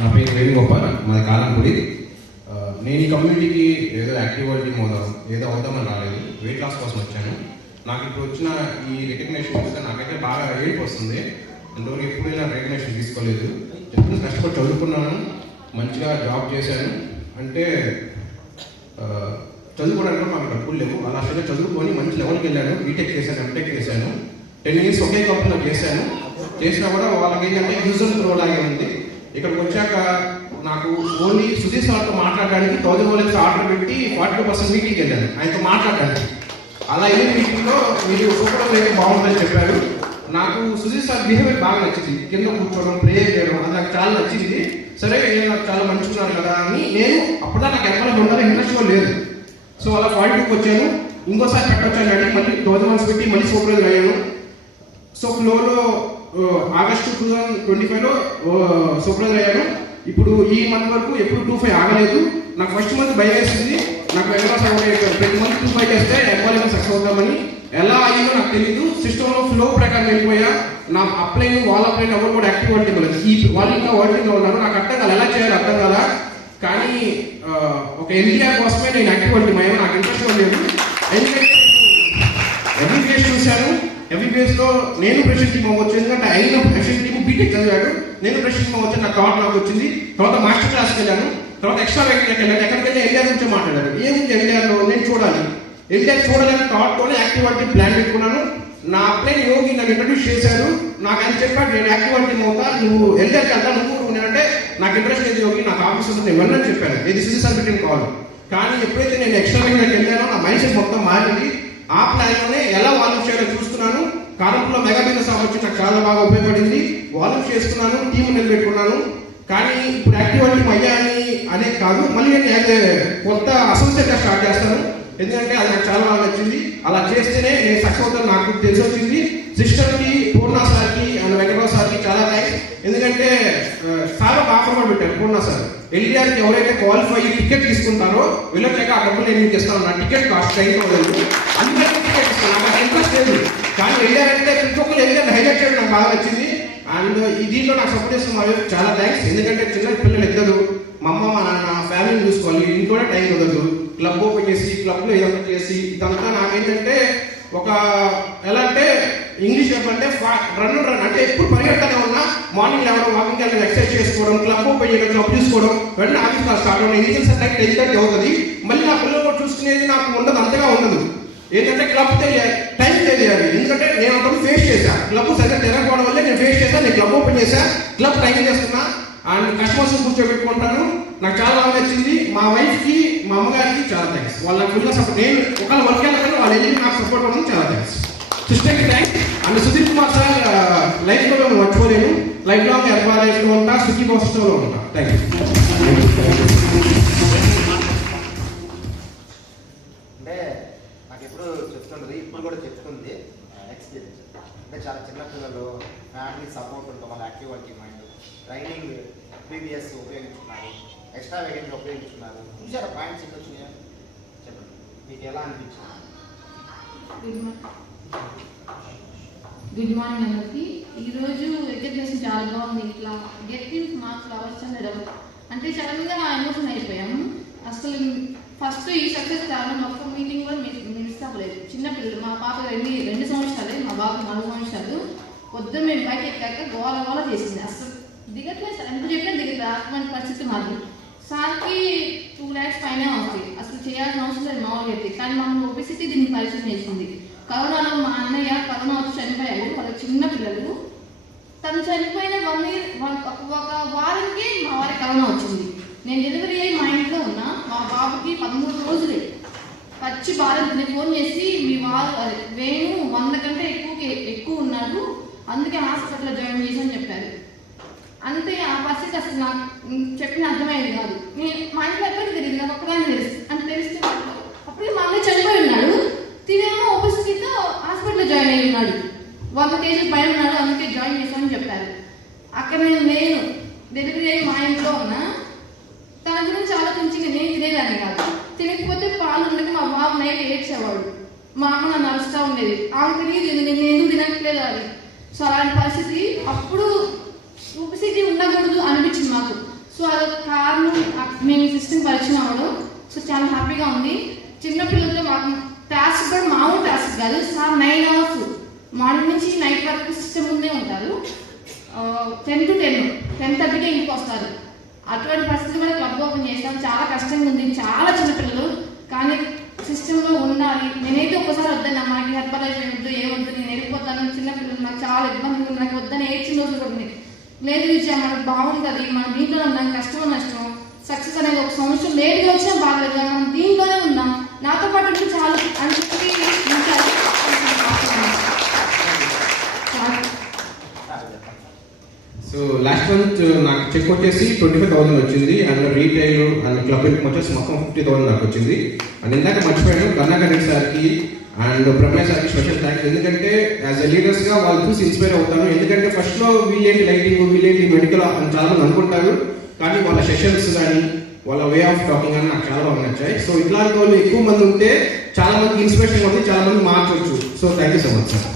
నా పేరు వేణుగోపాల్, మాది కాలంపూడి. నేను ఈ కమ్యూనిటీకి ఏదో యాక్టివిటీ ఏదో అవుదామని రాలేదు, వెయిట్ లాస్ కోసం వచ్చాను. నాకు ఇప్పుడు వచ్చిన ఈ రికగ్నేషన్ చూస్తే నాకైతే బాగా ఏడుపు వస్తుంది. ఇంతవరకు ఎప్పుడైనా రికగ్నేషన్ తీసుకోలేదు. ఎప్పుడు కష్టపడి చదువుకున్నాను, మంచిగా జాబ్ చేశాను. అంటే చదువుకోవడానికి మాకు డబ్బులు లేవు. అలా అసలు చదువుకొని మంచి లెవెల్కి వెళ్ళాను. బీటెక్ చేశాను, ఎంటెక్ చేశాను. 10 years ఒకే కంపెనీలో చేసినా కూడా వాళ్ళకి ఏంటంటే యూజ్ అండ్ త్రో లాగే ఉంది. ఇక్కడికి వచ్చాక నాకు ఓన్లీ సుధీర్ సార్తో మాట్లాడడానికి 1000 వాళ్ళకి ఆర్డర్ పెట్టి 42% మీటింగ్కి వెళ్ళాను ఆయనతో మాట్లాడడానికి. అలా ఏ మీటింగ్లో మీరు సూపర్ అయితే బాగుంటుందని చెప్పారు. నాకు సుధీర్ సార్ బిహేవియర్ బాగా నచ్చింది. కింద కూర్చోవడం, ప్రేయర్ చేయడం, అది నాకు చాలా నచ్చింది. సరే నాకు చాలా మంచిగున్నారు కదా అని నేను అప్పుడా నాకు ఎంతమంది ఉండాలి ఇంట్రెస్ట్ కూడా లేదు. సో అలా 42కి వచ్చాను. ఇంకోసారి పెట్టొచ్చాను అని మళ్ళీ 1000 మంత్స్ పెట్టి మళ్ళీ సూపర్వైజర్ అయ్యాను. సో ఫ్లోలో ఆగస్టు 2025లో సూపర్వైజర్ అయ్యాను. ఇప్పుడు ఈ మంత్ వరకు ఎప్పుడు 25 ఆగలేదు. నాకు ఫస్ట్ మంత్ భయం వేసింది. నాకు ప్రతి మంత్ 25 చేస్తే ఎవ్వరైనా సక్సెస్ అవుతామని. ఎలా అయ్యిందో నాకు తెలీదు. సిస్టంలో ఫ్లో ప్రకారం వెళ్ళిపోయా. నా అప్లైన్ వాళ్ళ అప్లైన్ ఎవరు కూడా యాక్టివ్ అవ్వలేదు. ఈ వాళ్ళు ఇంకా వర్కింగ్లో ఉన్నారు. నాకు అర్థం కాదు, ఎలా చేయాలి అర్థం కదా. కానీ ఒక ఎన్టీఆర్ కోసమే నేను యాక్టివ్ అవ్వడం నాకు ఇంట్రెస్ట్ లేదు. ఎందుకంటే ఎంబీబీఎస్ చూశాను. ఎంబీబీఎస్లో నేను ప్రెషర్ టీమ్ అవ్వచ్చు. ఎందుకంటే అయిన ప్రెషర్ టీమ్ బీటెక్ చదివాడు, నేను ప్రెషర్ టీమ్ అవ్వచ్చు. నాకు థాట్ నాకు వచ్చింది. తర్వాత మాస్టర్ క్లాస్కి వెళ్ళాను. తర్వాత ఎక్స్ట్రా వెహికల్కి వెళ్ళాను. ఎక్కడికైతే ఎన్టీఆర్ గురించి మాట్లాడాను. ఏముంది ఎన్టీఆర్లో నేను చూడాలి, ఎన్టీఆర్ చూడాలని థాట్తోనే యాక్టివిటీ ప్లాన్ పెట్టుకున్నాను. నా అప్లైన్ యోగి నన్ను ఇంట్రడ్యూస్ చేశారు. నాకు ఆయన చెప్పాడు నేను యాక్టివిటీ అవుతా, నువ్వు ఎన్టీఆర్కి వెళ్తా, నువ్వు నేనంటే నాకు ఇంట్రెస్ట్ లేదు యోగి, నాకు ఆఫీస్ ఉంటుంది నేను వెళ్ళని చెప్పాను. ఇది సిసి సర్టిఫికేట్ కావాలి. కానీ ఎప్పుడైతే నేను ఎక్స్ట్రా వెహికల్కి వెళ్ళానో నా మైండ్ సెట్ మొత్తం మారింది. ఆ ప్లాన్లోనే ఎలా వాల్యూమ్ చేయాలో చూస్తున్నాను. కాలంలో మెగా బిజినెస్ వచ్చి నాకు చాలా బాగా ఉపయోగపడింది. వాల్యూమ్ చేసుకున్నాను, టీం నిలబెట్టుకున్నాను. కానీ ఇప్పుడు యాక్టివిటీ అయ్యాని అనే కాదు, మళ్ళీ నేను కొత్త అసోసియేట్గా స్టార్ట్ చేస్తాను. ఎందుకంటే అది నాకు చాలా బాగా నచ్చింది. అలా చేస్తేనే నేను సక్సెస్ అవుతాను నాకు తెలిసి వచ్చింది. సిస్టర్కి, పూర్ణ సార్కి అండ్ వెంకటరావు సార్కి చాలా థ్యాంక్స్. ఎందుకంటే చాలా బాగా పెట్టారు పూర్ణ సార్. ఎన్టీఆర్కి ఎవరైతే క్వాలిఫై టికెట్ తీసుకుంటారో వెళ్ళలేక ఆ డబ్బులు నేను చేస్తాను. నా టికెట్ కాస్ట్ 10,000. అందుకని టికెట్ ఇస్తాను. నాకు ఇంట్రెస్ట్ లేదు. కానీ ఎన్టీఆర్ అంటే ప్రతి ఒక్కరు ఎన్టీఆర్ హైలైట్ చేయడం నాకు బాగా నచ్చింది. అండ్ ఈ దీంట్లో నాకు సపోర్ట్ చేస్తున్న మా చాలా థ్యాంక్స్. ఎందుకంటే చిన్న పిల్లలు ఇద్దరు, మా అమ్మ మా నాన్న, ఫ్యామిలీని చూసుకోవాలి, ఇంట్లోనే టైం కుదరదు. క్లబ్ ఓపెన్ చేసి క్లబ్లో ఇదంతా చేసి ఇదంతా నాకేంటంటే ఒక ఎలా అంటే ఇంగ్లీష్ చెప్పంటే రన్ అంటే ఎప్పుడు పరిగెడతానే ఉన్నా. మార్నింగ్ లేవడం, వాకింగ్ వెళ్ళి ఎక్సర్సైజ్ చేసుకోవడం, క్లబ్ ఓపెన్ చేయడం, క్లబ్ చూసుకోవడం, వెంటనే ఆఫీస్ క్లాస్ స్టార్ట్ అవ్వడం, ఇంగ్లీష్ అంటే 10:30 అవుతుంది. మళ్ళీ నా పిల్లలు కూడా చూసుకునేది నాకు ఉండదు, అంతగా ఉండదు. ఏంటంటే క్లబ్ టైం తెలియాలి. ఎందుకంటే నేను అప్పుడు ఫేస్ చేశాను. క్లబ్ సరిగ్గా తిరగకపోవడం వల్ల నేను ఫేస్ చేశాను. నేను క్లబ్ ఓపెన్ చేశాను, క్లబ్ టైం చేస్తున్నా అండ్ కస్టమర్స్ కూర్చోబెట్టుకుంటాను. నాకు చాలా బాగా నచ్చింది. మా వైఫ్కి, మా అమ్మగారికి చాలా థ్యాంక్స్. వాళ్ళ ఫుల్గా సపోర్ట్. నేను ఒకవేళ వర్క్ వెళ్ళాలని వాళ్ళు వెళ్ళి నాకు సపోర్ట్ అవ్వడం చాలా థ్యాంక్స్. సిస్టర్కి thanks. And Sudheer Kumar sir లైఫ్లో మేము మర్చిపోలేను. లైఫ్ లాంగ్ ఎర్బా లైఫ్లో ఉంటా, సుఖీ బాస్లో ఉంటా. Thank you. అంటే నాకు ఎప్పుడు చెప్తుండదు, ఇప్పుడు కూడా చెప్తుంది ఎక్స్పీరియన్స్. అంటే చాలా చిన్న పిల్లలు ఫ్యామిలీ సపోర్ట్ ఉంటాం, వాళ్ళ యాక్టివిటీ మైండ్ ట్రైనింగ్ ప్రీవియస్ ఉపయోగించుకున్నారు, ఎక్స్ట్రా వెహికల్ ఉపయోగించుకున్నారు. చూసారా పాయింట్స్ ఇంకా వచ్చినాయా చెప్పండి, మీకు ఎలా అనిపించింది? గుడ్ మార్నింగ్ అందరికి. ఈరోజు రికగ్నేషన్ చాలా బాగుంది. ఇట్లా గెట్టింగ్ మార్క్స్ రావచ్చు అనడం అంటే సడన్గా ఎమోషన్ అయిపోయాము. అసలు ఫస్ట్ ఈ సక్సెస్ కారణం ఒక్క మీటింగ్ కూడా మిస్ అవ్వలేదు. చిన్నపిల్లలు, మా పాప 2 సంవత్సరాలే, మా బాబు 4 సంవత్సరాలు. పొద్దున్న మేము బయట ఎక్కాక గోల చేసింది. అసలు దిగట్లేదు సార్, ఎంత చెప్పినా దిగట్లేదు. అటువంటి పరిస్థితి మాది. సార్కి 2 lakhs పైన వస్తాయి. అసలు చేయాల్సిన అవసరం లేదు మామూలుగా అయితే. కానీ మనం ఒబెసిటీ దీన్ని పరిచయం చేసింది. కరోనాలో మా అన్నయ్య కరోనా వచ్చి చనిపోయాడు. వాళ్ళ చిన్న పిల్లలు. తను చనిపోయిన 1 year ఒక వారంకి మా వారికి కరోనా వచ్చింది. నేను డెలివరీ అయ్యి మా ఇంట్లో ఉన్నా. మా బాబుకి 13 రోజులే. పచ్చి బాధని ఫోన్ చేసి మీ వారు వేణు 100 కంటే ఎక్కువ ఉన్నాడు, అందుకే హాస్పిటల్లో జాయిన్ చేసి అని చెప్పారు. అంతే. ఆ పరిస్థితి అసలు నాకు చెప్పిన అర్థమయ్యేది కాదు. నేను మా ఇంట్లో ఎప్పటికీ తెలియదు, నాకు ఒక్కదాన్ని తెలుసు అని తెలిస్తే అప్పుడే మా అన్నయ్య చనిపోయి ఉన్నాడు. తినేమో ఒబెసిటీతో హాస్పిటల్లో జాయిన్ అయ్యి ఉన్నాడు. 100 kg పైన ఉన్నాడు, అందుకే జాయిన్ చేశామని చెప్పారు. అక్కడ నేను డెలివరీ అయ్యి మా ఇంట్లో ఉన్నా. తన గురించి ఆలోచించి నేను తినేదాన్ని కాదు. తినకపోతే పాలు ఉండక మా బాబు నైట్ ఏడ్చేవాడు. మా అమ్మ నన్ను అరుస్తూ ఉండేది. ఆమె తెలియదు నేను ఎందుకు తినట్లేదు అని. సో అలాంటి పరిస్థితి. అప్పుడు ఒబెసిటీ ఉండకూడదు అనిపించింది మాకు. సో సో అది కారణం మేము సిస్టమ్ పరిచయం అవ్వడం. సో చాలా హ్యాపీగా ఉంది. చిన్నపిల్లలతో మాకు టాస్క్ కూడా మామూలు టాస్క్ కాదు సార్. 9 hours మార్నింగ్ నుంచి నైట్ వరకు సిస్టమ్ ముందే ఉంటారు. 10 to 10, 10:30కే ఇంటికి వస్తారు. అటువంటి పరిస్థితులు కూడా క్లబ్ ఓపెన్ చేస్తాం. చాలా కష్టంగా ఉంది. చాలా చిన్నపిల్లలు కానీ సిస్టంలో ఉండాలి. నేనైతే ఒక్కసారి వద్దన్నా, మనకి హెల్ప్ లైఫ్ ఏమొద్దు ఏమొద్దు, నేను వెళ్ళిపోతాను, చిన్నపిల్లలు నాకు చాలా ఇబ్బంది ఉంది, నాకు వద్దని ఏడ్చిన రోజు కూడా ఉంది. లేదు విజయ మనకు బాగుంటుంది, మన దీంట్లో ఉన్నాం, కష్టమో నష్టం సక్సెస్ అనేది ఒక సంవత్సరం లేట్గా వచ్చినా బాగలేదు, మనం దీంట్లోనే ఉన్నాం, నాతో పాటు ఉంటే చాలు అని చెప్పి సో లాస్ట్ మంత్ నాకు చెక్ వచ్చేసి 25,000 వచ్చింది. And retail and club income వచ్చేసి మొత్తం 50,000 నాకు వచ్చింది. అండ్ ఇందాక మర్చిపోయాను గన్నాకరెడ్డి సార్కి అండ్ బ్రహ్మయ్య సార్కి స్పెషల్ థ్యాంక్స్. ఎందుకంటే యాజ్ ఎ లీడర్స్గా వాళ్ళు చూసి ఇన్స్పైర్ అవుతాను. ఎందుకంటే ఫస్ట్లో వీళ్ళేంటి లైటింగ్, వీళ్ళేంటి మెడికల్ అని చాలా మంది అనుకుంటారు. కానీ వాళ్ళ సెషన్స్ కానీ వాళ్ళ వే ఆఫ్ టాకింగ్ అని నాకు చాలా బాగా నచ్చాయి. సో ఇట్లాంటి వాళ్ళు ఎక్కువ మంది ఉంటే చాలా మందికి ఇన్స్పిరేషన్ అవుతుంది, చాలా మంది మార్చవచ్చు. So thank you so much sir.